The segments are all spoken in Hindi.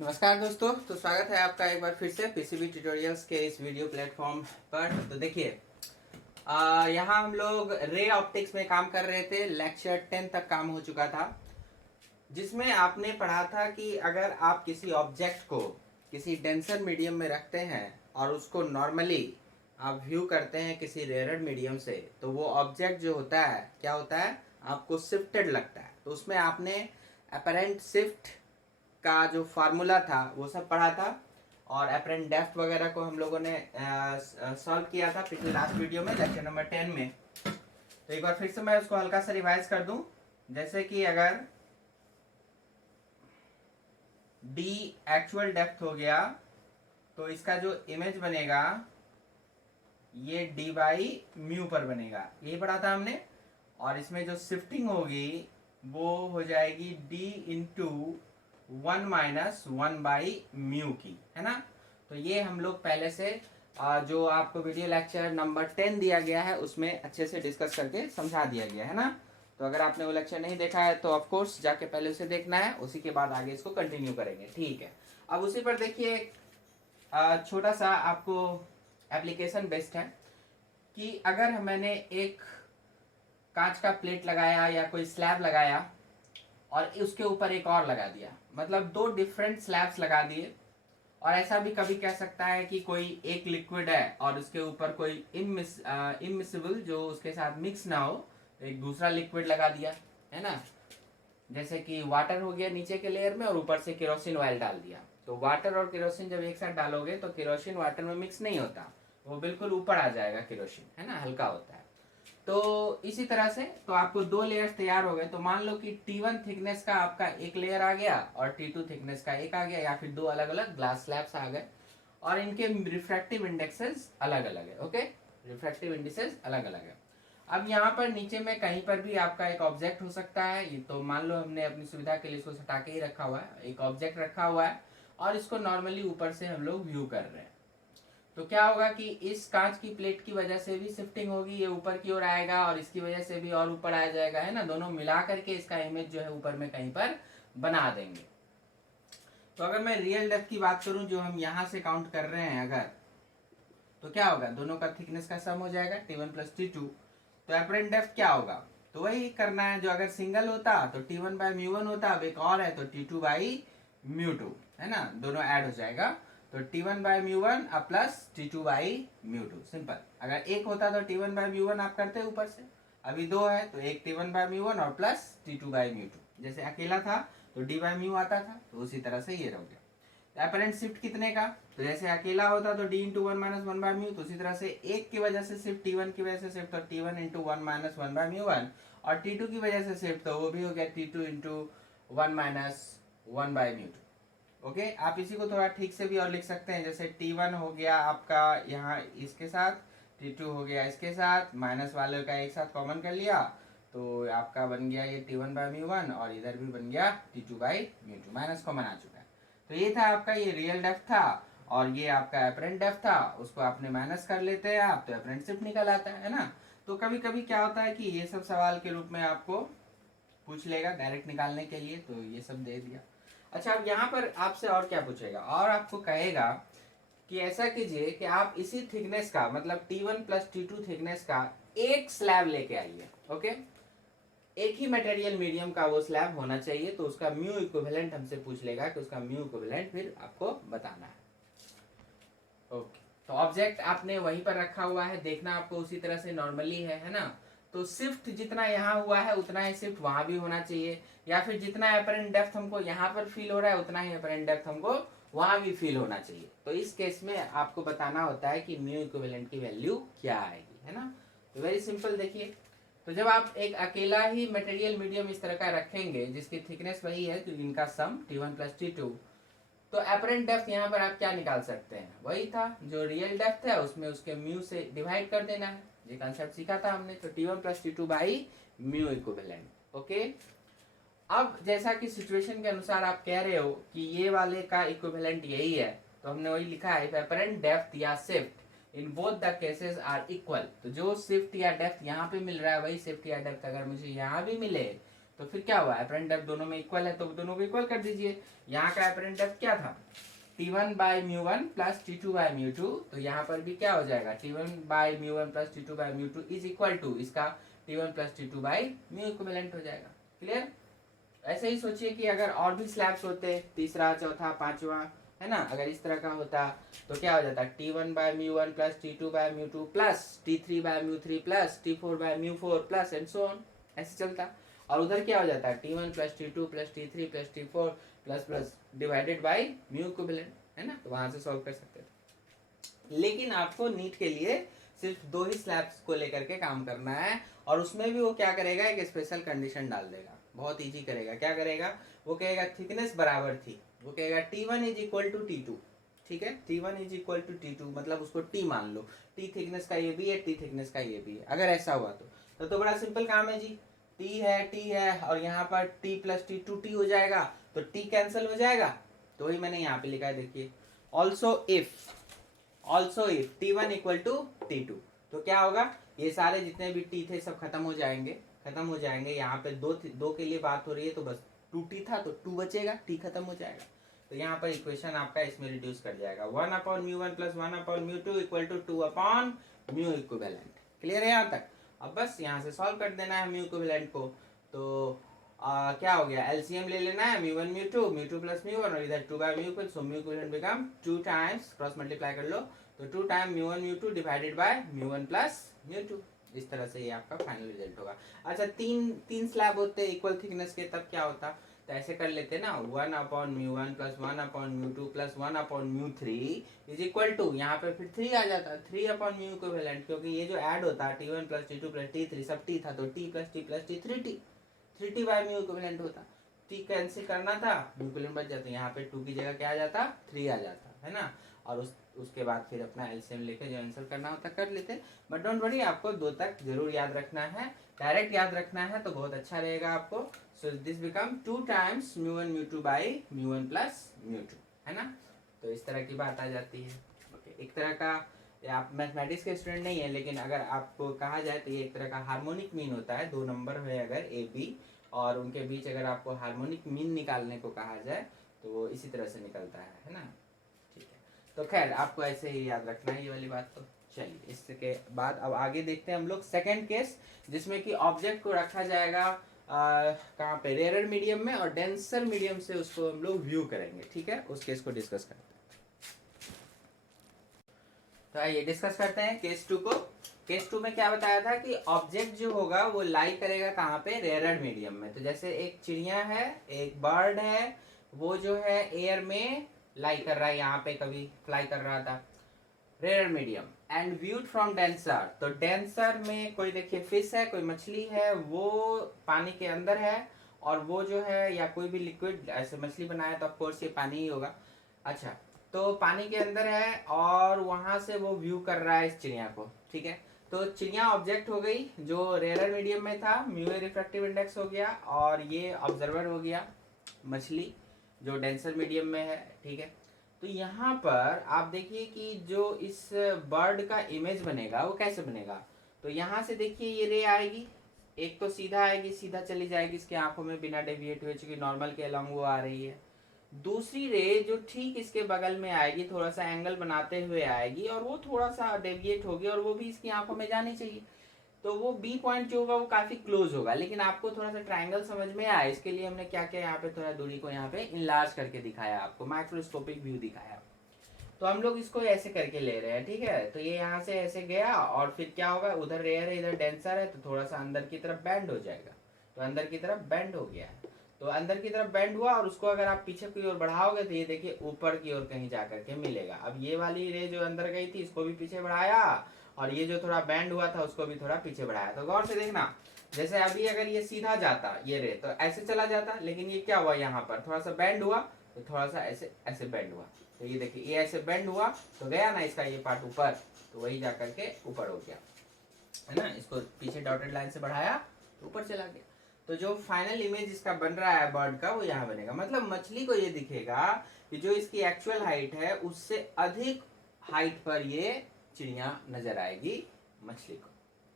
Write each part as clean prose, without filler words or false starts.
नमस्कार दोस्तों, तो स्वागत है आपका एक बार फिर से पीसीबी ट्यूटोरियल्स के इस वीडियो प्लेटफॉर्म पर। तो देखिए, यहाँ हम लोग रे ऑप्टिक्स में काम कर रहे थे। लेक्चर 10 तक काम हो चुका था, जिसमें आपने पढ़ा था कि अगर आप किसी ऑब्जेक्ट को किसी डेंसर मीडियम में रखते हैं और उसको नॉर्मली आप व्यू करते हैं किसी रेयर मीडियम से, तो वो ऑब्जेक्ट जो होता है क्या होता है, आपको शिफ्टेड लगता है। तो उसमें आपने अपरेंट शिफ्ट का जो फार्मूला था वो सब पढ़ा था, और अपरेंट डेप्थ वगैरह को हम लोगों ने सॉल्व किया था पिछले लास्ट वीडियो में, लेक्चर नंबर 10 में। तो एक बार फिर से मैं उसको हल्का सा रिवाइज कर दूं। जैसे कि अगर d एक्चुअल डेप्थ हो गया तो इसका जो इमेज बनेगा ये d बाई म्यू पर बनेगा, यही पढ़ा था हमने। और इसमें जो शिफ्टिंग होगी वो हो जाएगी d into 1 minus 1 by mu की, है ना। तो ये हम लोग पहले से जो आपको वीडियो लेक्चर नंबर 10 दिया गया है उसमें अच्छे से डिस्कस करके समझा दिया गया है ना। तो अगर आपने वो लेक्चर नहीं देखा है तो ऑफ कोर्स जाके पहले उसे देखना है, उसी के बाद आगे इसको कंटिन्यू करेंगे, ठीक है। अब उसी पर देखिए, छोटा सा आपको एप्लीकेशन बेस्ड है कि अगर मैंने एक कांच का प्लेट लगाया या कोई स्लैब लगाया और उसके ऊपर एक और लगा दिया, मतलब दो डिफरेंट स्लैब्स लगा दिए। और ऐसा भी कभी कह सकता है कि कोई एक लिक्विड है और उसके ऊपर कोई इमिसिबल जो उसके साथ मिक्स ना हो, तो एक दूसरा लिक्विड लगा दिया, है ना। जैसे कि वाटर हो गया नीचे के लेयर में और ऊपर से केरोसिन ऑयल डाल दिया। तो वाटर और केरोसिन जब एक साथ डालोगे तो केरोसिन वाटर में मिक्स नहीं होता, वो बिल्कुल ऊपर आ जाएगा केरोसिन, है ना, हल्का होता है। तो इसी तरह से तो आपको दो लेयर्स तैयार हो गए। तो मान लो कि T1 थिकनेस का आपका एक लेयर आ गया और T2 थिकनेस का एक आ गया, या फिर दो अलग अलग ग्लास स्लैब्स आ गए, और इनके रिफ्रैक्टिव इंडेक्सेस अलग अलग है। ओके, रिफ्रैक्टिव इंडिसेस अलग अलग है। अब यहाँ पर नीचे में कहीं पर भी आपका एक ऑब्जेक्ट हो सकता है। ये तो मान लो हमने अपनी सुविधा के लिए इसको सटा के ही रखा हुआ है, एक ऑब्जेक्ट रखा हुआ है और इसको नॉर्मली ऊपर से हम लोग व्यू कर रहे हैं। तो क्या होगा कि इस कांच की प्लेट की वजह से भी शिफ्टिंग होगी, ये ऊपर की ओर आएगा, और इसकी वजह से भी और ऊपर आ जाएगा, है ना। दोनों मिला करके इसका इमेज जो है ऊपर में कहीं पर बना देंगे। तो अगर मैं रियल डेप्थ की बात करूं जो हम यहां से काउंट कर रहे हैं, अगर तो क्या होगा, दोनों का थिकनेस का सम हो जाएगा T1 प्लस T2। तो अपरेंट डेप्थ क्या होगा, तो वही करना है जो अगर सिंगल होता तो T1 बाई म्यू वन होता, अब एक और है तो T2 बाई म्यू टू, है ना, दोनों ऐड हो जाएगा। तो T1 बाई म्यू वन अब plus T2 by mu to, simple. अगर एक होता तो T1 बाई म्यू वन आप करते ऊपर से, अभी दो है तो एक T1 बाई म्यू वन और plus T2 by mu to. जैसे अकेला था तो D बाई म्यू आता था, तो उसी तरह से ये रह गया। अपरेंट शिफ्ट कितने का, तो जैसे अकेला होता तो d into one minus one by mu, तो उसी तरह से एक की वजह से शिफ्ट T1 की वजह से शिफ्ट, तो T1 into one minus one by mu one, और T2 की वजह से शिफ्ट तो वो भी हो गया T2 into one minus one by mu two. Okay, आप इसी को थोड़ा ठीक से भी और लिख सकते हैं, जैसे T1 हो गया आपका यहाँ इसके साथ, T2 हो गया इसके साथ, माइनस वाले का एक साथ कॉमन कर लिया तो आपका बन गया ये T1 बाय म्यू वन, और इधर भी बन गया T2 by mu two, minus common आ चुका है। तो ये था आपका ये रियल डेप्थ था, और ये आपका अपरेंट डेप्थ था, उसको आपने माइनस कर लेते हैं आप, तो अपरेंट शिफ्ट निकल आता है ना। तो कभी कभी क्या होता है कि ये सब सवाल के रूप में आपको पूछ लेगा डायरेक्ट निकालने के लिए, तो ये सब दे दिया। अच्छा, अब यहाँ पर आपसे और क्या पूछेगा, और आपको कहेगा कि ऐसा कीजिए कि आप इसी थिकनेस का, मतलब T1 प्लस T2 थिकनेस का एक स्लैब लेके आइए। ओके, एक ही मटेरियल मीडियम का वो स्लैब होना चाहिए, तो उसका म्यू इक्विवेलेंट हमसे पूछ लेगा कि उसका म्यू इक्विवेलेंट फिर आपको बताना है। ओके, तो ऑब्जेक्ट आपने वहीं पर रखा हुआ है, देखना आपको उसी तरह से नॉर्मली है ना। तो शिफ्ट जितना यहाँ हुआ है उतना ही शिफ्ट वहां भी होना चाहिए, या फिर जितना अपरेंट डेप्थ हमको यहाँ पर फील हो रहा है उतना ही अपरेंट डेप्थ हमको वहां भी फील होना चाहिए। तो इस केस में आपको बताना होता है कि म्यू इक्विवेलेंट की वैल्यू क्या आएगी, है ना। तो वेरी सिंपल, देखिए, तो जब आप एक अकेला ही मटेरियल मीडियम इस तरह का रखेंगे जिसकी थिकनेस वही है तो इनका सम T1 प्लस T2, तो अपरेंट डेप्थ यहाँ पर आप क्या निकाल सकते हैं, वही था जो रियल डेप्थ है उसमें उसके म्यू से डिवाइड कर देना है। ये कंसेप्ट सीखा था हमने। तो T1 plus T2 by mu equivalent. Okay, अब जैसा कि सिचुएशन के अनुसार आप कह रहे हो कि ये वाले का इक्विवेलेंट यही है, तो हमने वही लिखा है, अपरेंट डेप्थ या shift in both the cases are equal. तो जो शिफ्ट या डेप्थ यहाँ पे मिल रहा है वही शिफ्ट या डेप्थ अगर मुझे यहाँ भी मिले तो फिर क्या हुआ, एपरेंट डेप्थ दोनों में इक्वल है तो दोनों को इक्वल कर दीजिए। यहाँ का एपरेंट डेप्थ क्या था, T1 by mu one plus T2 by mu two, तो यहाँ पर भी क्या हो जाएगा, T1 by mu one plus T2 by mu two is equal to इसका T1 plus T2 by mu equivalent हो जाएगा। क्लियर। ऐसे ही सोचिए कि अगर और भी स्लैब्स होते, तीसरा चौथा पांचवा, है ना, अगर इस तरह का होता तो क्या हो जाता, T1 by mu one plus T2 by mu two plus T3 by mu three plus T4 by mu four plus and so on, ऐसे चलता। और उधर क्या हो जाता है, T1 plus T2 plus T3 plus T4 plus plus divided by mu equivalent, है ना, तो वहां से सॉल्व कर सकते थे। लेकिन आपको नीट के लिए सिर्फ दो ही स्लैब्स को लेकर के काम करना है, और उसमें भी वो क्या करेगा, एक स्पेशल कंडीशन डाल देगा, बहुत इजी करेगा। क्या करेगा, वो कहेगा थिकनेस बराबर थी, वो कहेगा T1 is equal to T2, ठीक है, T1 is equal to T2 मतलब उसको T मान लो, T थिकनेस का ये भी है, T थिकनेस का ये भी है। अगर ऐसा हुआ तो बड़ा सिंपल काम है जी, T है और यहाँ पर T प्लस T2 T हो जाएगा, तो T कैंसिल हो जाएगा, तो वही मैंने यहाँ पे लिखा है, देखिए also if T1 equal to T2, तो क्या होगा, ये सारे जितने भी T थे सब खत्म हो जाएंगे। यहाँ पे दो के लिए बात हो रही है, तो बस 2T था तो 2 बचेगा, T खत्म हो जाएगा। तो यहाँ पर इक्वेशन आपका इसमें रिड्यूस कर जाएगा, 1 upon mu one plus 1 upon mu two equal to 2 upon mu equivalent. Clear है यहाँ तक। अब बस यहाँ से सॉल्व कर देना है म्यू इक्विवेलेंट को। तो क्या हो गया, एलसीएम ले लेना है, mu one mu two plus mu one, और इधर 2 by mu equal, so mu equivalent become 2 times, cross multiply कर लो, तो 2 time mu one mu two divided by mu one plus mu two. इस तरह से ये आपका फाइनल रिजल्ट होगा। अच्छा, तीन स्लैब होते इक्वल थिकनेस के, तब क्या होता, तो ऐसे कर लेते ना, 1 upon mu one plus 1 upon mu two plus 1 upon mu three is equal to, यहाँ पे फिर 3 आ जाता, 3 अपॉन म्यू इक्विवेलेंट, क्योंकि ये जो ऐड होता है T1 plus T2 plus T3 सब T था, तो T plus T plus T 3T by mu equivalent होता। T कैंसिल करना था, म्यू इक्विवेलेंट बच जाता, यहाँ पे 2 की जगह क्या आ जाता, 3 आ जाता, है ना। और उसके बाद फिर अपना एलसीएम लेके जो आंसर करना होता कर लेते। बट डोंट वरी, आपको 2 तक जरूर याद रखना है, डायरेक्ट याद रखना है तो बहुत अच्छा रहेगा आपको। So this become 2 times mu one mu two by mu one plus mu two, है ना। तो इस तरह की बात आ जाती है। ओके, एक तरह का, आप मैथमेटिक्स के स्टूडेंट नहीं है, लेकिन अगर आपको कहा जाए तो ये एक तरह का हार्मोनिक मीन होता है। 2 नंबर है अगर ए बी, और उनके बीच अगर आपको हार्मोनिक मीन निकालने को कहा जाए तो वो इसी तरह से निकलता है ना। ठीक है, तो खैर आपको ऐसे ही याद रखना है ये वाली बात। तो चलिए, इसके बाद अब आगे देखते हैं हम लोग सेकंड केस, जिसमें कि ऑब्जेक्ट को रखा जाएगा कहाँ पे, रेयर मीडियम में, और डेंसर मीडियम से उसको हम लोग व्यू करेंगे। ठीक है, उस केस को डिस्कस करते हैं। तो आइए डिस्कस करते हैं केस 2 को। केस 2 में क्या बताया था कि ऑब्जेक्ट जो होगा वो लाई करेगा कहाँ पे, रेयर मीडियम में। तो जैसे एक चिड़िया है, एक बर्ड है, वो जो है एयर में लाई कर रहा है, यहाँ पे कभी फ्लाई कर रहा था, rare medium, and viewed from denser. तो डेंसर में कोई देखिए फिश है, कोई मछली है, वो पानी के अंदर है, और वो जो है, या कोई भी लिक्विड ऐसे मछली बनाया तो ऑफकोर्स ये पानी ही होगा। अच्छा, तो पानी के अंदर है और वहां से वो व्यू कर रहा है इस चिड़िया को। ठीक है, तो चिड़िया ऑब्जेक्ट हो गई जो रेयर मीडियम में था, म्यू रिफ्रैक्टिव इंडेक्स हो गया, और ये ऑब्जर्वर हो गया मछली जो डेंसर मीडियम में है। ठीक है, तो यहाँ पर आप देखिए कि जो इस बर्ड का इमेज बनेगा वो कैसे बनेगा। तो यहाँ से देखिए ये रे आएगी, एक तो सीधा आएगी, सीधा चली जाएगी इसके आंखों में बिना डेविएट हुए, चूंकि नॉर्मल के अलॉन्ग वो आ रही है। दूसरी रे जो ठीक इसके बगल में आएगी, थोड़ा सा एंगल बनाते हुए आएगी, और वो थोड़ा सा डेविएट होगी, और वो भी इसकी आंखों में जानी चाहिए। तो वो बी पॉइंट जो होगा वो काफी क्लोज होगा। लेकिन आपको थोड़ा सा ट्रायंगल समझ में आया, इसके लिए हमने क्या किया, यहाँ पे थोड़ा दूरी को यहाँ पे इनलार्ज करके दिखाया, आपको माइक्रोस्कोपिक व्यू दिखाया। तो हम लोग इसको ऐसे करके ले रहे हैं। ठीक है, तो ये यहाँ से ऐसे गया, और फिर क्या होगा, उधर रेयर है इधर डेंसर है, तो थोड़ा सा अंदर की तरफ बैंड हो जाएगा। तो अंदर की तरफ बैंड हो गया है, तो अंदर की तरफ बैंड हुआ, और उसको अगर आप पीछे की ओर बढ़ाओगे तो ये देखिए ऊपर की ओर कहीं जा करके मिलेगा। अब ये वाली रे जो अंदर गई थी इसको भी पीछे बढ़ाया, और ये जो थोड़ा बैंड हुआ था उसको भी थोड़ा पीछे बढ़ाया। तो गौर से देखना, जैसे अभी अगर ये सीधा जाता ये रे तो ऐसे चला जाता, लेकिन ये क्या हुआ, यहाँ पर थोड़ा सा बैंड हुआ, तो थोड़ा सा ऐसे ऐसे बैंड हुआ। तो ये देखिए ये ऐसे बैंड हुआ तो गया ना इसका ये पार्ट ऊपर, तो वही जा करके ऊपर हो गया, है ना। इसको पीछे डॉटेड लाइन से बढ़ाया तो ऊपर चला गया। तो जो फाइनल इमेज इसका बन रहा है बर्ड का, वो यहाँ बनेगा। मतलब मछली को ये दिखेगा कि जो इसकी एक्चुअल हाइट है उससे अधिक हाइट पर ये चिड़िया नजर आएगी मछली को।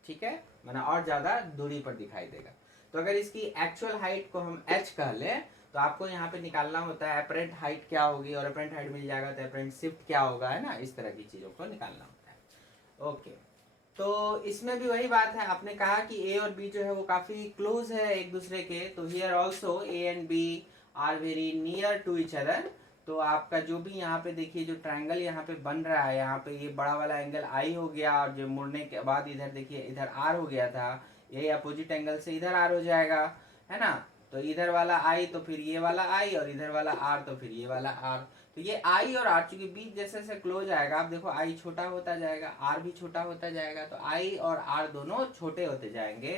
ठीक है, माना और ज्यादा दूरी पर दिखाई देगा। तो अगर इसकी एक्चुअल हाइट को हम h कह ले तो आपको यहाँ पे निकालना होता है अपरेंट हाइट क्या होगी, और अपरेंट हाइट मिल जाएगा तो अपरेंट शिफ्ट क्या होगा, है ना, इस तरह की चीजों को निकालना होता है। ओके, तो इसमें भी वही बात है, आपने कहा कि ए और बी जो है वो काफी क्लोज है एक दूसरे के, तो here also A and B are very near to each other. तो आपका जो भी यहाँ पे देखिए जो ट्रायंगल यहाँ पे बन रहा है, यहाँ पे ये बड़ा वाला एंगल आई हो गया, और जो मुड़ने के बाद इधर देखिए इधर आर हो गया था, ये अपोजिट एंगल से इधर आर हो जाएगा, है ना। तो इधर वाला आई तो फिर ये वाला आई, और इधर वाला आर तो फिर ये वाला आर। तो ये आई और आर चूंकि बीच जैसे जैसे क्लोज आएगा, आप देखो आई छोटा होता जाएगा, आर भी छोटा होता जाएगा, तो आई और आर दोनों छोटे होते जाएंगे।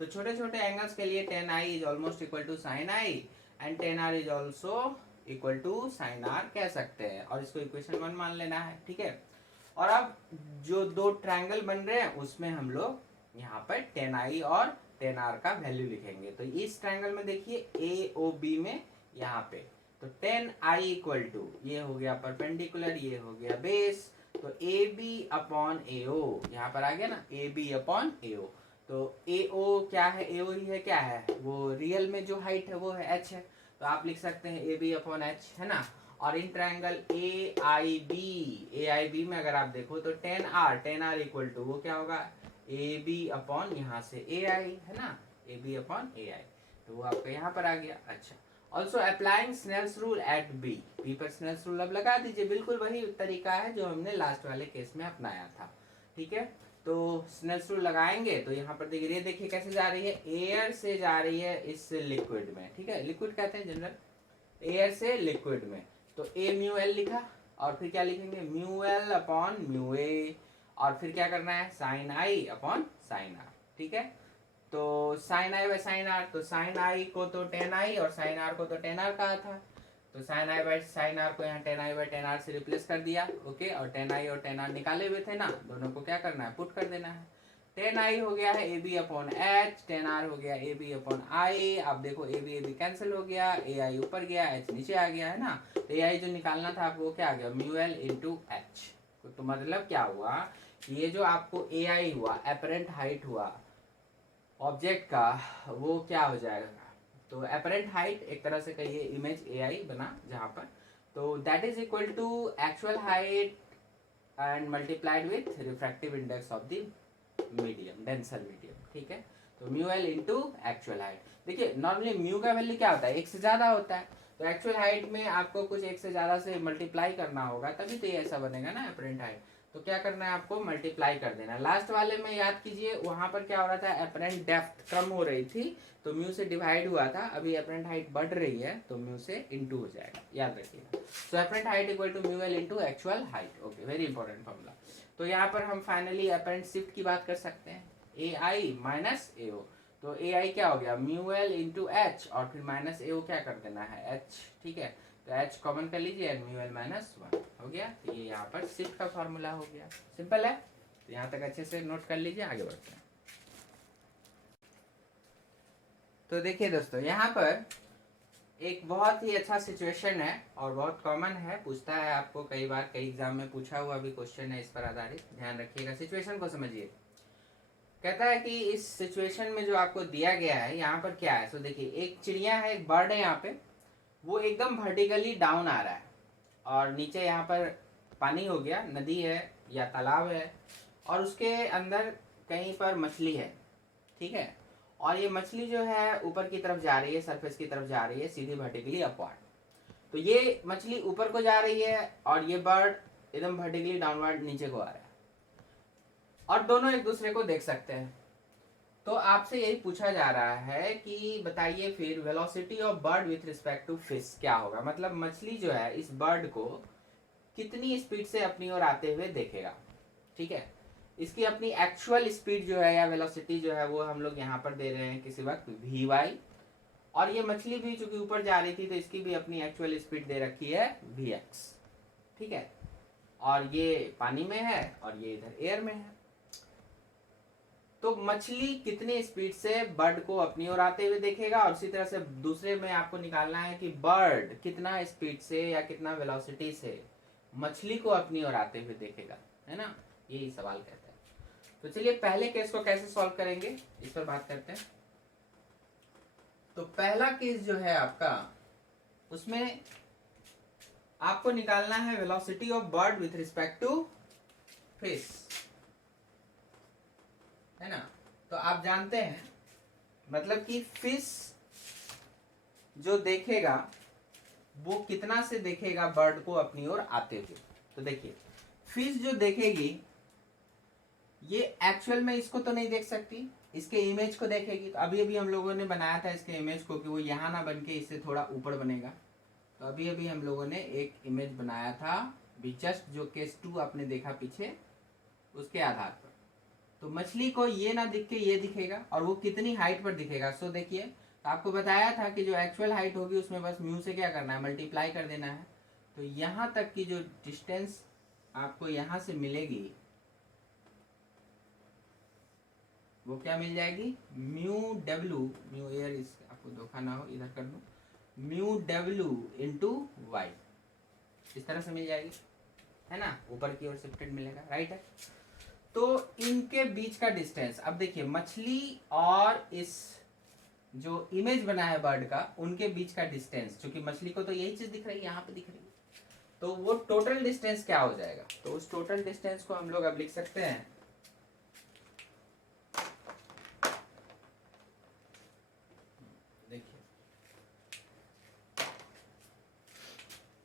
तो छोटे छोटे एंगल्स के लिए tan i is almost equal to sin i and tan r is also equal to sin r कह सकते हैं, और इसको इक्वेशन 1 मान लेना है, ठीक है। और अब जो दो ट्रायंगल बन रहे हैं उसमें हम लोग यहाँ पर tan i और tan r का वैल्यू लिखेंगे। तो इस ट्रायंगल में देखिए AOB में यहाँ पे तो tan i इक्वल टू ये हो गया परपेंडिकुलर, ये हो गया बेस, तो AB अपॉन AO यहाँ पर आ गया ना, AB अपॉन AO। तो AO क्या है, AO ही है, क्या है वो रियल में जो हाइट है वो है h है, तो आप लिख सकते हैं AB अपॉन h, है ना। और इन ट्रायंगल AIB में अगर आप देखो तो tan r इक्वल टू वो क्या होगा, AB अपॉन यहाँ से AI, है ना, AB अपॉन AI, तो वो आपका यहाँ पर आ गया। अच्छा, also applying Snell's rule at B, B पर स्नेल्स रूल अब लगा दीजिए, बिल्कुल वही तरीका है जो हमने लास्ट वाले केस में अपनाया था, ठीक है। तो स्नेल्स रूल लगाएंगे तो यहाँ पर देखिए, ये देखिए कैसे जा रही है, एयर से जा रही है इस लिक्विड में, ठीक है, लिक्विड कहते हैं जनरल, एयर से लिक्विड में। तो ए म्यू एल लिखा, और फिर क्या लिखेंगे, mu L upon mu A, और फिर क्या करना है sine I upon sine R, ठीक है। तो sine I by sine R, तो साइन आई को तो टेन आई और साइन आर को तो टेन आर कहा था, तो sine I by sine R को यहाँ tan I by tan R से रिप्लेस कर दिया, ओके। और टेन आई और टेन आर निकाले हुए थे ना, दोनों को क्या करना है, पुट कर देना है। टेन आई हो गया है A B upon H, tan R हो गया ए बी अपॉन आई। अब देखो ए बी कैंसिल हो गया, ए आई ऊपर गया, एच नीचे आ गया, है ना। तो ए आई जो निकालना था आपको क्या आ गया, म्यू एल इंटू एच। तो मतलब क्या हुआ, ये जो आपको ए आई हुआ, अपरेंट हाइट हुआ ऑब्जेक्ट का, वो क्या हो जाएगा, तो अपरेंट हाइट एक तरह से कहिए इमेज ए आई बना जहां पर, तो that is equal to actual height and multiplied with refractive index of the medium, denser medium, ठीक है। तो mu L into actual height, देखिए नॉर्मली म्यू का वैल्यू क्या होता है, एक से ज्यादा होता है, तो एक्चुअल हाइट में आपको कुछ एक से ज्यादा से मल्टीप्लाई करना होगा तभी तो ये ऐसा बनेगा ना अपरेंट हाइट। तो क्या करना है आपको, मल्टीप्लाई कर देना। लास्ट वाले में याद कीजिए वहां पर क्या हो रहा था, अपरेंट डेप्थ कम हो रही थी तो म्यू से डिवाइड हुआ था, अभी अपरेंट हाइट बढ़ रही है तो म्यू से इंटू हो जाएगा, याद रखिएगा। So apparent height equal to mu L into actual height, okay, very important formula. तो यहाँ पर हम फाइनली अपरेंट शिफ्ट की बात कर सकते हैं, ए आई माइनस ए ओ, तो ए आई क्या हो गया, म्यू एल इंटू एच, और फिर माइनस ए ओ क्या कर देना है, एच, ठीक है। तो एच कॉमन कर लीजिए एंड म्यू एल माइनस 1 हो गया। तो ये यहाँ पर शिफ्ट का फॉर्मूला हो गया, सिंपल है। तो यहाँ तक अच्छे से नोट कर लीजिए, आगे बढ़ते हैं। तो देखिए दोस्तों, यहाँ पर एक बहुत ही अच्छा सिचुएशन है और बहुत कॉमन है, पूछता है आपको कई बार, कई एग्जाम में पूछा हुआ भी क्वेश्चन है इस पर आधारित, ध्यान रखिएगा, सिचुएशन को समझिए। कहता है कि इस सिचुएशन में जो आपको दिया गया है यहाँ पर क्या है, तो देखिए एक चिड़िया है, एक बर्ड है यहाँ पे, वो एकदम वर्टिकली डाउन आ रहा है, और नीचे यहाँ पर पानी हो गया, नदी है या तालाब है, और उसके अंदर कहीं पर मछली है, ठीक है। और ये मछली जो है ऊपर की तरफ जा रही है, सरफेस की तरफ जा रही है, सीधी वर्टिकली अपवर्ड। तो ये मछली ऊपर को जा रही है और ये बर्ड एकदम वर्टिकली डाउनवर्ड नीचे को आ रहा है, और दोनों एक दूसरे को देख सकते हैं। तो आपसे यही पूछा जा रहा है कि बताइए फिर velocity of bird with respect to fish क्या होगा, मतलब मछली जो है इस बर्ड को कितनी स्पीड से अपनी ओर आते हुए देखेगा, ठीक है। इसकी अपनी एक्चुअल स्पीड जो है या वेलोसिटी जो है वो हम लोग यहाँ पर दे रहे हैं किसी वक्त वी वाई, और ये मछली भी चूंकि ऊपर जा रही थी तो इसकी भी अपनी एक्चुअल स्पीड दे रखी है वी एक्स, ठीक है। और ये पानी में है और ये इधर एयर में है। तो मछली कितनी स्पीड से बर्ड को अपनी ओर आते हुए देखेगा, और उसी तरह से दूसरे में आपको निकालना है कि बर्ड कितना स्पीड से या कितना वेलोसिटी से मछली को अपनी ओर आते हुए देखेगा, है ना, यही सवाल कहता है। तो चलिए पहले केस को कैसे सॉल्व करेंगे इस पर बात करते हैं। तो पहला केस जो है आपका, उसमें आपको निकालना है velocity of bird with respect to fish, है ना। तो आप जानते हैं मतलब कि फिश जो देखेगा वो कितना से देखेगा बर्ड को अपनी ओर आते हुए। तो देखिए फिश जो देखेगी ये एक्चुअल में इसको तो नहीं देख सकती, इसके इमेज को देखेगी। तो अभी अभी हम लोगों ने बनाया था इसके इमेज को कि वो यहाँ ना बन के इससे थोड़ा ऊपर बनेगा। तो अभी अभी हम लोगों ने एक इमेज बनाया था जस्ट जो केस 2 आपने देखा पीछे, उसके आधार पर। तो मछली को ये ना दिख के ये दिखेगा, और वो कितनी हाइट पर दिखेगा। सो देखिए तो आपको बताया था कि जो एक्चुअल हाइट होगी उसमें बस म्यू से क्या करना है, मल्टीप्लाई कर देना है। तो यहाँ तक की जो डिस्टेंस आपको यहाँ से मिलेगी वो क्या मिल जाएगी, म्यू डब्ल्यू, म्यू एयर इस आपको धोखा ना हो इधर कर दो, म्यू डब्ल्यू इंटू वाई, इस तरह से मिल जाएगी, है ना। ऊपर की ओर शिफ्टेड मिलेगा, राइट है। तो इनके बीच का डिस्टेंस, अब देखिए मछली और इस जो इमेज बना है बर्ड का, उनके बीच का डिस्टेंस, क्योंकि मछली को तो यही चीज दिख रही है, यहाँ पे दिख रही है, तो वो टोटल डिस्टेंस क्या हो जाएगा। तो उस टोटल डिस्टेंस को हम लोग अब लिख सकते हैं, देखिए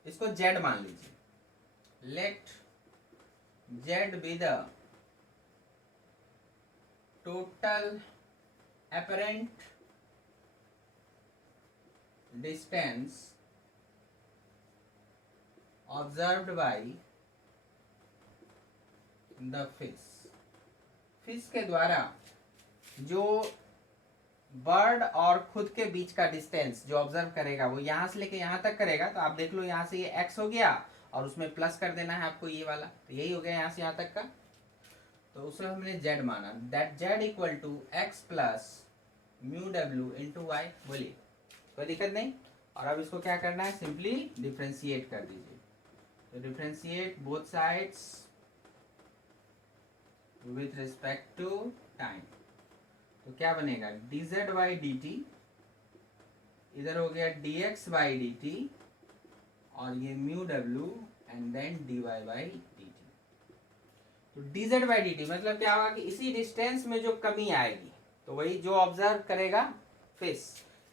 इसको जेड मान लीजिए, let Z be the total apparent distance observed by the fish। Fish के द्वारा जो बर्ड और खुद के बीच का डिस्टेंस जो ऑब्जर्व करेगा वो यहां से लेके यहां तक करेगा। तो आप देख लो यहाँ से ये x हो गया और उसमें प्लस कर देना है आपको ये वाला, तो यही हो गया यहाँ से यहाँ तक का। तो उसे हमने z माना, that z equal to X plus mu W into Y. बोलिए कोई दिक्कत नहीं। और अब इसको क्या करना है, सिंपली डिफ्रेंशिएट कर दीजिए। तो differentiate both sides with respect to time. तो क्या बनेगा, dz बाई डी टी, इधर हो गया dx बाई डी टी, और ये mu W and then dy by D T. तो dz बाई डी टी मतलब क्या होगा कि इसी डिस्टेंस में जो कमी आएगी तो वही जो ऑब्जर्व करेगा फिश,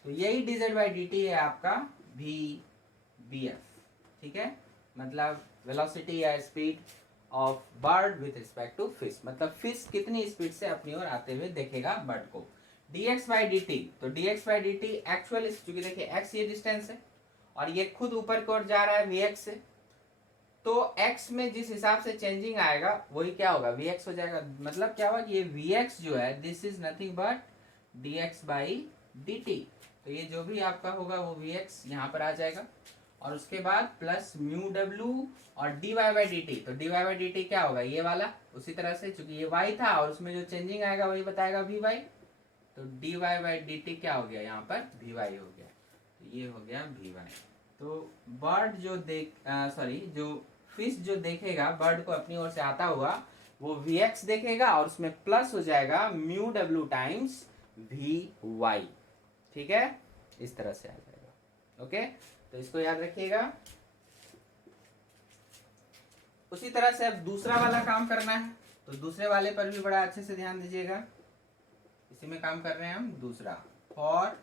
तो यही dz बाई डी टी है आपका vbf, ठीक है। मतलब वेलोसिटी या speed of bird with respect to fish, मतलब फिश कितनी स्पीड से अपनी ओर आते हुए देखेगा बर्ड को। dx बाई डी टी, तो dx by D T actual, चूंकि देखिए x ये डिस्टेंस है और ये खुद ऊपर की ओर जा रहा है vx से, तो x में जिस हिसाब से चेंजिंग आएगा वही क्या होगा, vx हो जाएगा। मतलब क्या होगा कि ये vx जो है this is nothing but dx by D T. तो ये जो भी आपका होगा वो vx यहाँ पर आ जाएगा, और उसके बाद प्लस म्यू डब्ल्यू और dy बाई डी टी। तो dy बाई डी टी क्या होगा, ये वाला उसी तरह से, चूंकि ये y था और उसमें जो चेंजिंग आएगा वही बताएगा vy। तो dy बाई डी टी क्या हो गया, यहाँ पर vy हो गया। तो ये हो गया vy। तो बर्ड जो जो फिश जो देखेगा बर्ड को अपनी ओर से आता हुआ, वो vx देखेगा और उसमें प्लस हो जाएगा म्यू डब्ल्यू टाइम्स vy, ठीक है। इस तरह से आ जाएगा, ओके। तो इसको याद रखिएगा। उसी तरह से अब दूसरा वाला काम करना है, तो दूसरे वाले पर भी बड़ा अच्छे से ध्यान दीजिएगा। इसी में काम कर रहे हैं हम दूसरा, फॉर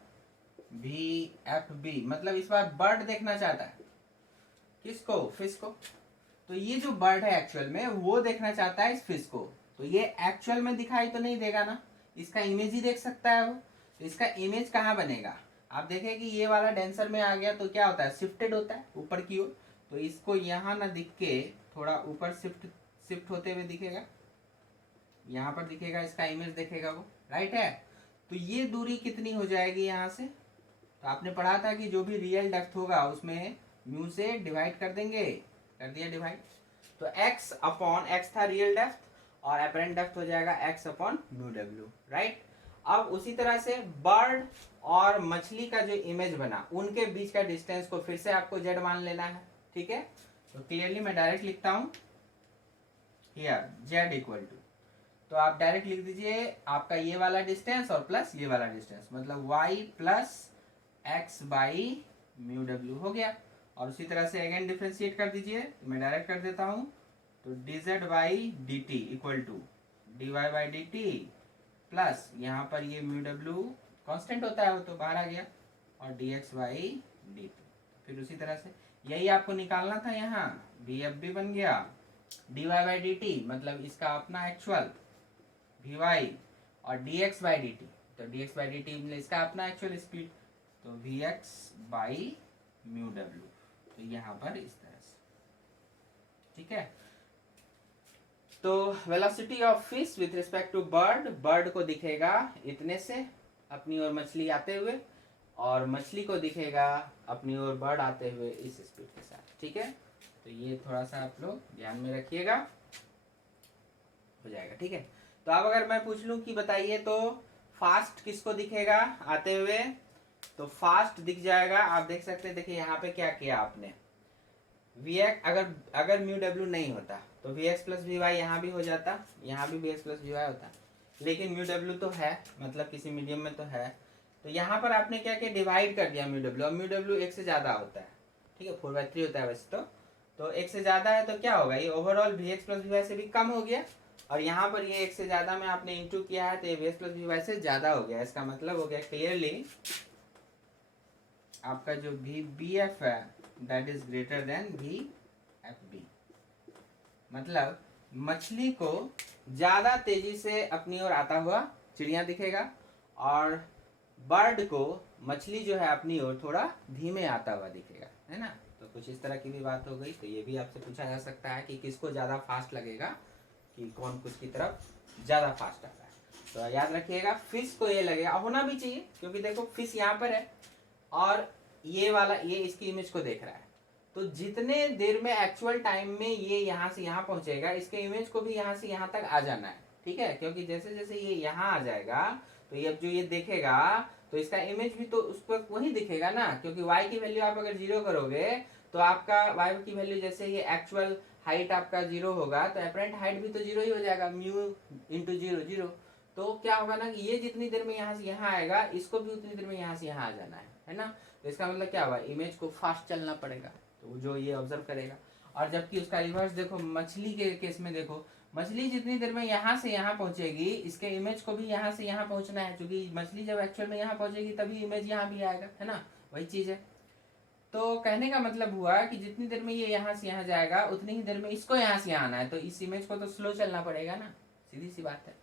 VFB, मतलब इस बार बर्ड देखना चाहता है, किसको, फिश को। तो ये जो बर्ड है एक्चुअल में वो देखना चाहता है इस फिश को, तो ये एक्चुअल में दिखाई तो नहीं देगा ना, इसका इमेज ही देख सकता है वो। तो इसका इमेज कहाँ बनेगा, आप देखें कि ये वाला डेंसर में आ गया तो क्या होता है, शिफ्टेड होता है ऊपर की ओर। तो इसको यहाँ ना दिख के थोड़ा ऊपर शिफ्ट होते हुए दिखेगा, यहाँ पर दिखेगा, इसका इमेज देखेगा वो, राइट है। तो ये दूरी कितनी हो जाएगी यहाँ से, तो आपने पढ़ा था कि जो भी रियल डेप्थ होगा उसमें म्यू से डिवाइड कर देंगे, कर दिया डिवाइड। तो x अपॉन x था रियल डेप्थ, और अपरेंट डेप्थ हो जाएगा x upon mu W, right. अब उसी तरह से बर्ड और मछली का जो इमेज बना उनके बीच का डिस्टेंस को फिर से आपको z मान लेना है, ठीक है। तो क्लियरली मैं डायरेक्ट लिखता हूं हियर z इक्वल टू, तो आप डायरेक्ट लिख दीजिए आपका ये वाला डिस्टेंस और प्लस ये वाला डिस्टेंस, मतलब y plus x by mu W हो गया। और उसी तरह से अगेन डिफ्रेंशिएट कर दीजिए, तो मैं डायरेक्ट कर देता हूँ। तो D Z by D T equal to D Y by D T plus यहाँ पर ये म्यू डब्ल्यू कॉन्स्टेंट होता है वो तो बाहर आ गया, और D X by D T. फिर उसी तरह से यही आपको निकालना था, यहाँ डी एफ डी बन गया D Y by D T, मतलब इसका अपना एक्चुअल वी वाई, और D X by D T, तो D X by D T मतलब इसका अपना एक्चुअल स्पीड, तो V X by mu W. तो यहाँ पर इस तरह से, ठीक है। तो velocity of fish with respect to bird, bird को दिखेगा इतने से अपनी ओर मछली आते हुए, और मछली को दिखेगा अपनी ओर बर्ड आते हुए इस स्पीड के साथ, ठीक है। तो ये थोड़ा सा आप लोग ध्यान में रखिएगा, हो जाएगा, ठीक है। तो अब अगर मैं पूछ लूं कि बताइए तो फास्ट किसको दिखेगा आते हुए, तो फास्ट दिख जाएगा, आप देख सकते हैं। देखिए यहाँ पे क्या किया आपने, वी एक्स, अगर म्यू डब्ल्यू नहीं होता तो V X plus V Y यहाँ भी हो जाता, यहाँ भी V X plus V Y होता, लेकिन म्यू डब्ल्यू तो है, मतलब किसी मीडियम में तो है, तो यहाँ पर आपने क्या किया, डिवाइड कर दिया म्यू डब्ल्यू। अब म्यू डब्ल्यू एक से ज़्यादा होता है, ठीक है, 4/3 होता है वैसे तो एक से ज़्यादा है, तो क्या होगा, ये overall V X plus V Y से भी कम हो गया, और यहाँ पर ये एक से ज़्यादा में आपने इंटू किया है, तो ये V X plus V Y से ज़्यादा हो गया। इसका मतलब हो गया क्लियरली आपका जो वी बी एफ है that is greater than V F B, मतलब मछली को ज्यादा तेजी से अपनी ओर आता हुआ चिड़िया दिखेगा, और बर्ड को मछली जो है अपनी ओर थोड़ा धीमे आता हुआ दिखेगा, है ना। तो कुछ इस तरह की भी बात हो गई। तो ये भी आपसे पूछा जा सकता है कि किसको ज्यादा फास्ट लगेगा, कि कौन कुछ की तरफ ज्यादा फास्ट आता है। तो याद रखिएगा फिश को ये लगेगा, होना भी चाहिए, क्योंकि देखो फिश यहाँ पर है और ये वाला ये इसकी इमेज को देख रहा है, तो जितने देर में एक्चुअल टाइम में ये यहाँ से यहाँ पहुंचेगा, इसके इमेज को भी यहाँ से यहाँ तक आ जाना है, ठीक है। क्योंकि जैसे जैसे ये यहाँ आ जाएगा, तो ये अब जो ये देखेगा तो इसका इमेज भी तो उस पर वही दिखेगा ना, क्योंकि y की वैल्यू आप अगर 0 करोगे तो आपका y की वैल्यू, जैसे ये एक्चुअल हाइट आपका 0 होगा, तो अपरेंट हाइट भी तो 0 ही हो जाएगा, म्यू इंटू 0 0। तो क्या होगा ना कि ये जितनी देर में यहाँ से यहाँ आएगा, इसको भी उतनी देर में यहाँ से यहाँ आ जाना है ना। तो इसका मतलब क्या हुआ, इमेज को फास्ट चलना पड़ेगा, तो जो ये ऑब्जर्व करेगा। और जबकि उसका रिवर्स देखो, मछली के केस में देखो, मछली जितनी देर में यहाँ से यहाँ पहुंचेगी, इसके इमेज को भी यहाँ से यहाँ पहुंचना है, क्योंकि मछली जब एक्चुअल में यहाँ पहुंचेगी तभी इमेज यहाँ भी आएगा, है ना, वही चीज है। तो कहने का मतलब हुआ कि जितनी देर में ये यहाँ से यहाँ जाएगा, उतनी ही देर में इसको यहाँ से यहाँ आना है, तो इस इमेज को तो स्लो चलना पड़ेगा ना, सीधी सी बात है।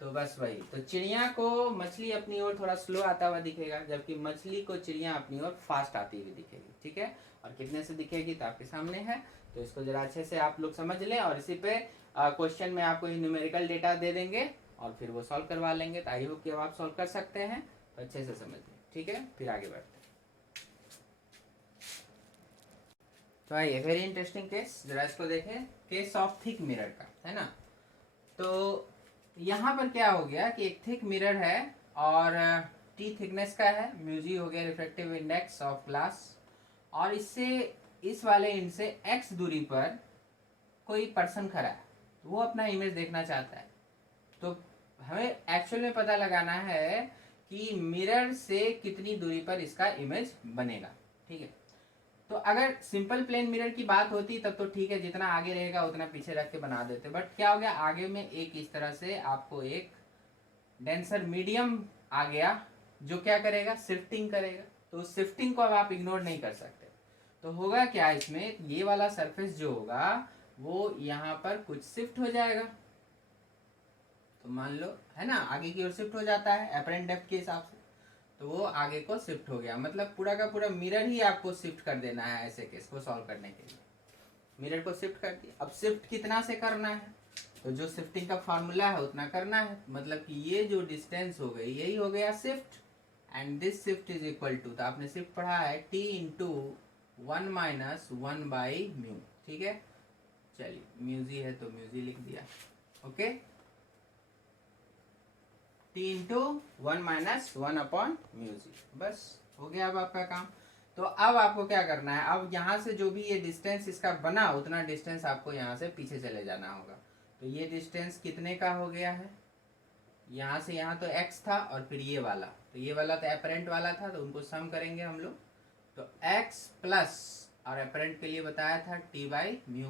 तो बस वही, तो चिड़िया को मछली अपनी ओर थोड़ा स्लो आता हुआ दिखेगा, जबकि मछली को चिड़िया अपनी ओर फास्ट आती हुई दिखेगी, ठीक है। और कितने से दिखेगी तो आपके सामने है, तो इसको जरा अच्छे से आप लोग समझ लें, और इसी पे क्वेश्चन में आपको न्यूमेरिकल डेटा दे देंगे और फिर वो सॉल्व करवा लेंगे। तो आई होप कि अब आप सॉल्व कर सकते हैं, तो अच्छे से समझ लें, ठीक है। फिर आगे बढ़ते हैं। तो आइए, वेरी इंटरेस्टिंग केस, जरा इसको देखें, केस ऑफ थिक मिरर का, है ना। तो यहाँ पर क्या हो गया कि एक थिक मिरर है और टी थिकनेस का है, म्यूजी हो गया रिफ्रैक्टिव इंडेक्स ऑफ ग्लास, और इससे इस वाले इंड से x दूरी पर कोई पर्सन खड़ा है, वो अपना इमेज देखना चाहता है। तो हमें एक्चुअल में पता लगाना है कि मिरर से कितनी दूरी पर इसका इमेज बनेगा, ठीक है। तो अगर सिंपल प्लेन मिरर की बात होती तब तो ठीक है, जितना आगे रहेगा उतना पीछे रख के बना देते, बट क्या हो गया, आगे में एक इस तरह से आपको एक डेंसर मीडियम आ गया जो क्या करेगा, शिफ्टिंग करेगा। तो उस शिफ्टिंग को अब आप इग्नोर नहीं कर सकते। तो होगा क्या, इसमें ये वाला सरफेस जो होगा वो यहाँ पर कुछ शिफ्ट हो जाएगा, तो मान लो, है ना, आगे की ओर शिफ्ट हो जाता है अपरेंट डेप्थ के हिसाब से, तो वो आगे को शिफ्ट हो गया, मतलब पूरा का पूरा मिरर ही आपको शिफ्ट कर देना है ऐसे केस को सॉल्व करने के लिए। मिरर को शिफ्ट कर दिया, अब शिफ्ट कितना से करना है, तो जो शिफ्टिंग का फॉर्मूला है उतना करना है, मतलब कि ये जो डिस्टेंस हो गई यही हो गया shift, and this shift is equal to, तो आपने शिफ्ट पढ़ा है t into 1 minus 1 by mu, ठीक है। चलिए म्यूजी है तो म्यूजी लिख दिया, okay, t into 1 minus 1 upon mu g, बस हो गया अब आपका काम। तो अब आपको क्या करना है, अब यहाँ से जो भी ये डिस्टेंस इसका बना उतना डिस्टेंस आपको यहाँ से पीछे चले जाना होगा। तो ये डिस्टेंस कितने का हो गया है, यहाँ से यहाँ तो x था और फिर ये वाला, तो ये वाला तो एपरेंट वाला था, तो उनको सम करेंगे हम लोग। तो x प्लस, और एपरेंट के लिए बताया था t बाई म्यू,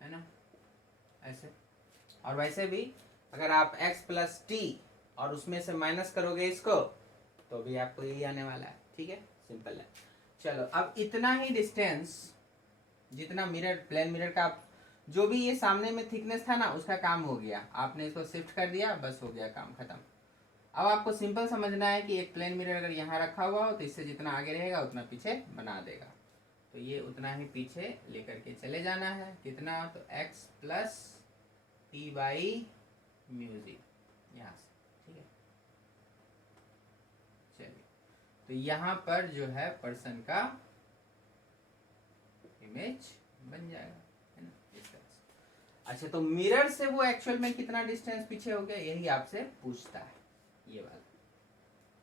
है ना, ऐसे। और वैसे भी अगर आप x प्लस टी और उसमें से माइनस करोगे इसको, तो भी आपको यही आने वाला है। ठीक है, सिंपल है। चलो, अब इतना ही डिस्टेंस जितना मिरर, प्लेन मिरर का जो भी ये सामने में थिकनेस था ना, उसका काम हो गया। आपने इसको शिफ्ट कर दिया, बस हो गया काम खत्म। अब आपको सिंपल समझना है कि एक प्लेन मिरर अगर यहाँ रखा हुआ हो तो इससे जितना आगे रहेगा उतना पीछे बना देगा। तो ये उतना ही पीछे लेकर के चले जाना है। कितना? तो x plus T by music यहाँ से। ठीक है, चलिए, तो यहाँ पर जो है पर्सन का इमेज बन जाएगा, है ना, इस तरह से। अच्छा, तो मिरर से वो एक्चुअल में कितना डिस्टेंस पीछे हो गया, यही आपसे पूछता है। ये वाला,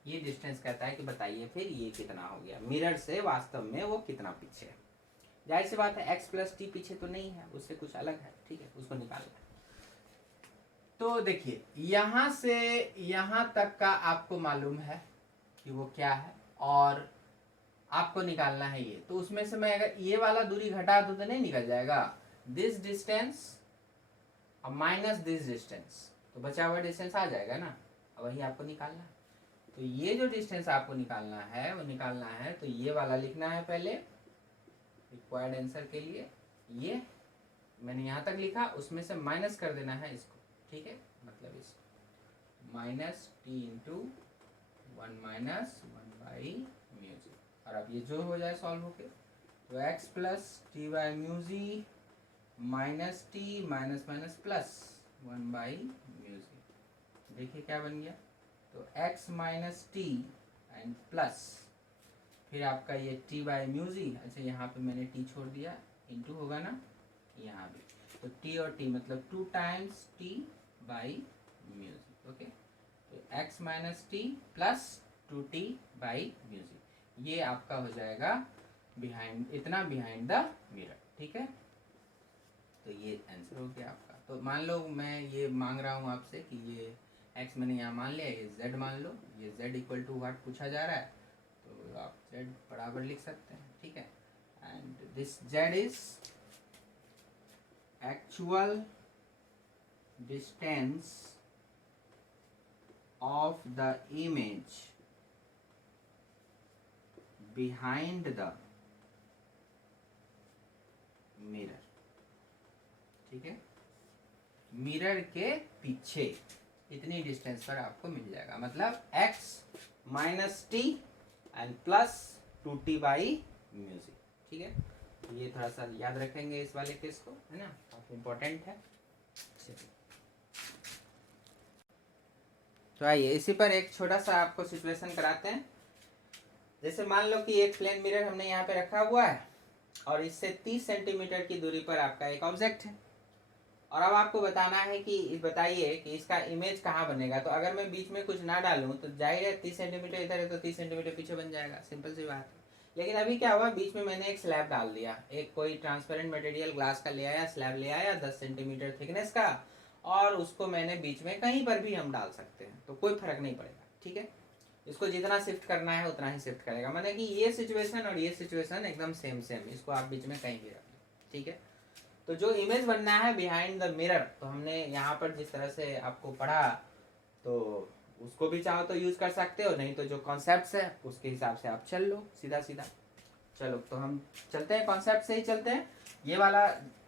ये डिस्टेंस कहता है कि बताइए फिर ये कितना हो गया, मिरर से वास्तव में वो कितना पीछे है। जाहिर सी बात है x प्लस टी पीछे तो नहीं है, उससे कुछ अलग है। ठीक है, उसको निकालना है। तो देखिए, यहाँ से यहाँ तक का आपको मालूम है कि वो क्या है, और आपको निकालना है ये। तो उसमें से मैं अगर ये वाला दूरी घटा दूं तो नहीं निकल जाएगा, दिस डिस्टेंस और माइनस दिस डिस्टेंस, तो बचा हुआ डिस्टेंस आ जाएगा ना। अब वही आपको निकालना है। तो ये जो डिस्टेंस आपको निकालना है वो निकालना है, तो ये वाला लिखना है पहले रिक्वायर्ड आंसर के लिए। ये मैंने यहाँ तक लिखा, उसमें से माइनस कर देना है इसको। ठीक है, मतलब इसको minus T into one minus one by mu g. और अब ये जो हो जाए सॉल्व होके, तो x plus T by mu g minus T minus minus plus one by mu g. देखिए क्या बन गया, तो x minus T and plus फिर आपका ये t बाई म्यूजी। अच्छा, यहाँ पे मैंने t छोड़ दिया, इंटू होगा ना यहाँ भी, तो t और t मतलब 2 times t by mu g. Okay, तो x minus T plus 2t by mu g, ये आपका हो जाएगा बिहाइंड, इतना बिहाइंड द मिरर। ठीक है, तो ये आंसर हो गया आपका। तो मान लो मैं ये मांग रहा हूँ आपसे कि ये x मैंने यहाँ मान लिया, ये z मान लो, ये z इक्वल टू व्हाट पूछा जा रहा है, तो आप z बराबर लिख सकते हैं। ठीक है, and this z is actual distance of the image behind the mirror। ठीक है, मिरर के पीछे इतनी डिस्टेंस पर आपको मिल जाएगा, मतलब x minus T and plus 2t by music. ठीक है, ये थोड़ा सा याद रखेंगे इस वाले केस को, है ना, काफी इंपॉर्टेंट है। चलिए, तो आइए इसी पर एक छोटा सा आपको सिचुएशन कराते हैं। जैसे मान लो कि एक प्लेन मिरर हमने यहाँ पे रखा हुआ है और इससे 30 सेंटीमीटर की दूरी पर आपका एक ऑब्जेक्ट है, और अब आपको बताना है कि बताइए कि इसका इमेज कहाँ बनेगा। तो अगर मैं बीच में कुछ ना डालूं तो जाहिर है 30 सेंटीमीटर इधर है तो 30 सेंटीमीटर पीछे बन जाएगा, सिंपल सी बात है। लेकिन अभी क्या हुआ, बीच में मैंने एक स्लैब डाल दिया, एक कोई ट्रांसपेरेंट मटेरियल ग्लास का ले आया, स्लैब ले आया 10 सेंटीमीटर थिकनेस का, और उसको मैंने बीच में कहीं पर भी हम डाल सकते हैं, तो कोई फर्क नहीं पड़ेगा। ठीक है, इसको जितना शिफ्ट करना है उतना ही शिफ्ट करेगा, माने कि ये सिचुएशन और ये सिचुएशन एकदम सेम सेम, इसको आप बीच में कहीं भी रख लो। ठीक है, तो जो इमेज बनना है बिहाइंड द मिरर, तो हमने यहाँ पर जिस तरह से आपको पढ़ा, तो उसको भी चाहो तो यूज कर सकते हो, नहीं तो जो कॉन्सेप्ट्स है उसके हिसाब से आप चल लो सीधा सीधा। चलो, तो हम चलते हैं, कॉन्सेप्ट से ही चलते हैं। ये वाला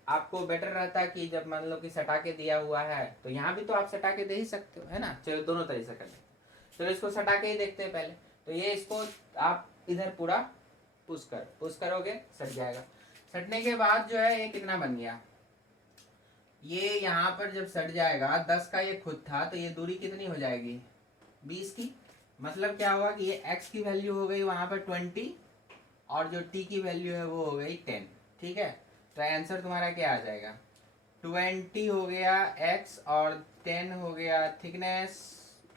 आपको बेटर रहता है कि जब मान लो कि सटा के दिया हुआ है, तो यहाँ भी तो आप सटा के दे ही सकते हो, है ना। चलो, दोनों तरीके से कर लेते हैं। चलो, इसको सटा के ही देखते हैं पहले। तो ये इसको आप इधर पूरा पुश करोगे, सट जाएगा। सटने के बाद जो है ये कितना बन गया, ये यहाँ पर जब सट जाएगा 10 का ये खुद था, तो ये दूरी कितनी हो जाएगी 20 की। मतलब क्या हुआ कि ये x की वैल्यू हो गई वहां पर 20 और जो t की वैल्यू है वो हो गई 10। ठीक है, तो आंसर तुम्हारा क्या आ जाएगा, 20 हो गया x और 10 हो गया थिकनेस,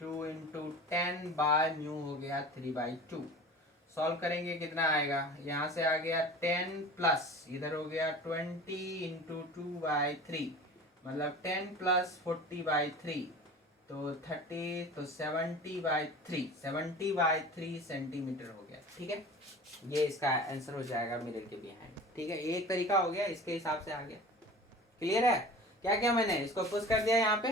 2 इंटू 10 बाय म्यू हो गया 3/2। सॉल्व करेंगे कितना आएगा, यहाँ से आ गया 10 प्लस इधर हो गया 20 इंटू 2/3, मतलब 10 प्लस 40/3, तो 30 तो 70/3 सेंटीमीटर हो गया। ठीक है, ये इसका आंसर हो जाएगा मिरर के बिहाइंड। ठीक है, एक तरीका हो गया, इसके हिसाब से आ गया। क्लियर है? क्या क्या मैंने इसको पुश कर दिया यहाँ पे,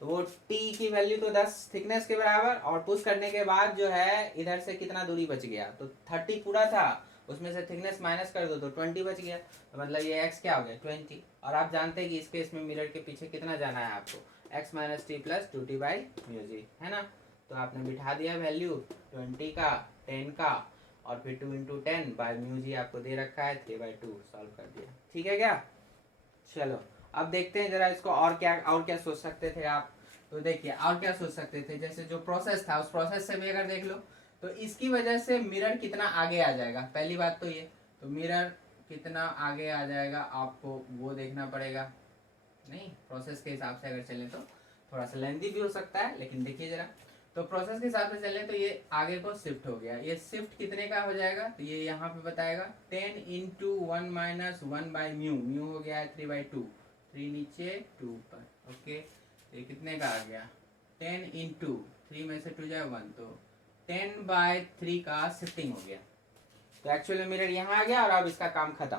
तो वो टी की वैल्यू तो 10 थिकनेस के बराबर, और पुश करने के बाद जो है इधर से कितना दूरी बच गया, तो 30 पूरा था, उसमें से थिकनेस माइनस कर दो तो 20 बच गया। तो मतलब ये x क्या हो गया 20। और आप जानते हैं कि इस केस में मिरर के पीछे कितना जाना है आपको, x minus T plus 2t/μg, है ना। तो आपने बिठा दिया वैल्यू 20 का, 10 का, और फिर 2 × 10/μg आपको दे रखा है 3/2, सॉल्व कर दिया। ठीक है क्या? चलो अब देखते हैं जरा इसको, और क्या सोच सकते थे आप। तो देखिए और क्या सोच सकते थे, जैसे जो प्रोसेस था उस प्रोसेस से भी अगर देख लो, तो इसकी वजह से मिरर कितना आगे आ जाएगा, पहली बात तो ये। तो मिरर कितना आगे आ जाएगा आपको वो देखना पड़ेगा। नहीं, प्रोसेस के हिसाब से अगर चले तो थोड़ा सा लेंथी भी हो सकता है, लेकिन देखिए जरा, तो प्रोसेस के हिसाब से चले तो ये आगे को शिफ्ट हो गया। ये शिफ्ट कितने का हो जाएगा, तो ये यहाँ पे बताएगा 10 × 1 - 1/μ, म्यू हो गया है 3/2, 3 नीचे 2 ऊपर। ओके, ये कितने का आ गया 10 × 3 में से 2 जाए 1, तो 10/3 का शिफ्टिंग हो गया। तो एक्चुअली मिरर यहाँ आ गया और अब इसका काम खत्म।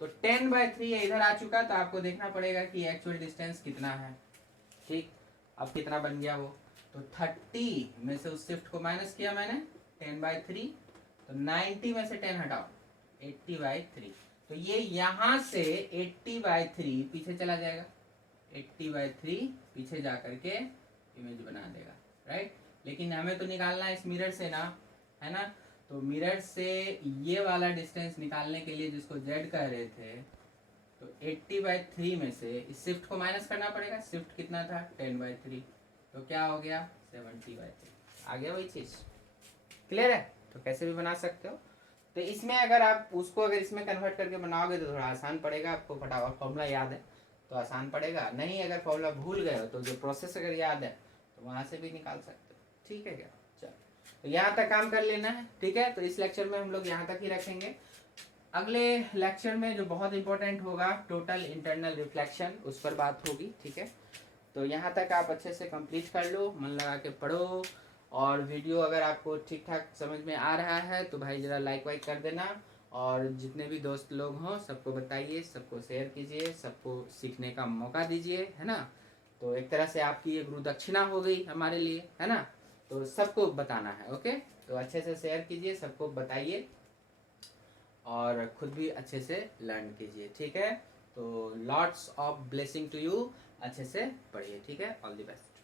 तो 10/3 इधर आ चुका, तो आपको देखना पड़ेगा कि एक्चुअल डिस्टेंस कितना है। ठीक, अब कितना बन गया वो, तो 30 में से उस शिफ्ट को माइनस किया मैंने 10/3, तो 90 में से 10 हटाओ 80/3, तो ये यहाँ से 80/3 पीछे चला जाएगा, 80/3 पीछे जा करके इमेज बना देगा, राइट। लेकिन हमें तो निकालना है इस मिरर से ना, है ना। तो मिरर से ये वाला डिस्टेंस निकालने के लिए जिसको z कह रहे थे, तो 80/3 में से इस शिफ्ट को माइनस करना पड़ेगा। शिफ्ट कितना था 10/3, तो क्या हो गया 70/3, आ गया वही चीज। क्लियर है? तो कैसे भी बना सकते हो। तो इसमें अगर आप उसको अगर इसमें कन्वर्ट करके बनाओगे तो थोड़ा आसान पड़ेगा, आपको फटाफट फॉर्मूला याद है तो आसान पड़ेगा। नहीं अगर फॉर्मूला भूल गए हो तो जो प्रोसेस अगर याद है तो वहां से भी निकाल सकते हो। ठीक है क्या? चलो, तो यहाँ तक काम कर लेना है। ठीक है, तो इस लेक्चर में हम लोग यहाँ तक ही रखेंगे। अगले लेक्चर में जो बहुत इंपॉर्टेंट होगा टोटल इंटरनल रिफ्लेक्शन, उस पर बात होगी। ठीक है, तो यहाँ तक आप अच्छे से कंप्लीट कर लो, मन लगा के पढ़ो। और वीडियो अगर आपको ठीक ठाक समझ में आ रहा है तो भाई ज़रा लाइक वाइक कर देना, और जितने भी दोस्त लोग हों सबको बताइए, सबको शेयर कीजिए, सबको सीखने का मौका दीजिए, है ना। तो एक तरह से आपकी ये गुरु दक्षिणा हो गई हमारे लिए, है ना। तो सबको बताना है। ओके, तो अच्छे से शेयर कीजिए, सबको बताइए, और खुद भी अच्छे से लर्न कीजिए। ठीक है, तो lots of blessing to you, अच्छे से पढ़िए। ठीक है, ऑल द बेस्ट।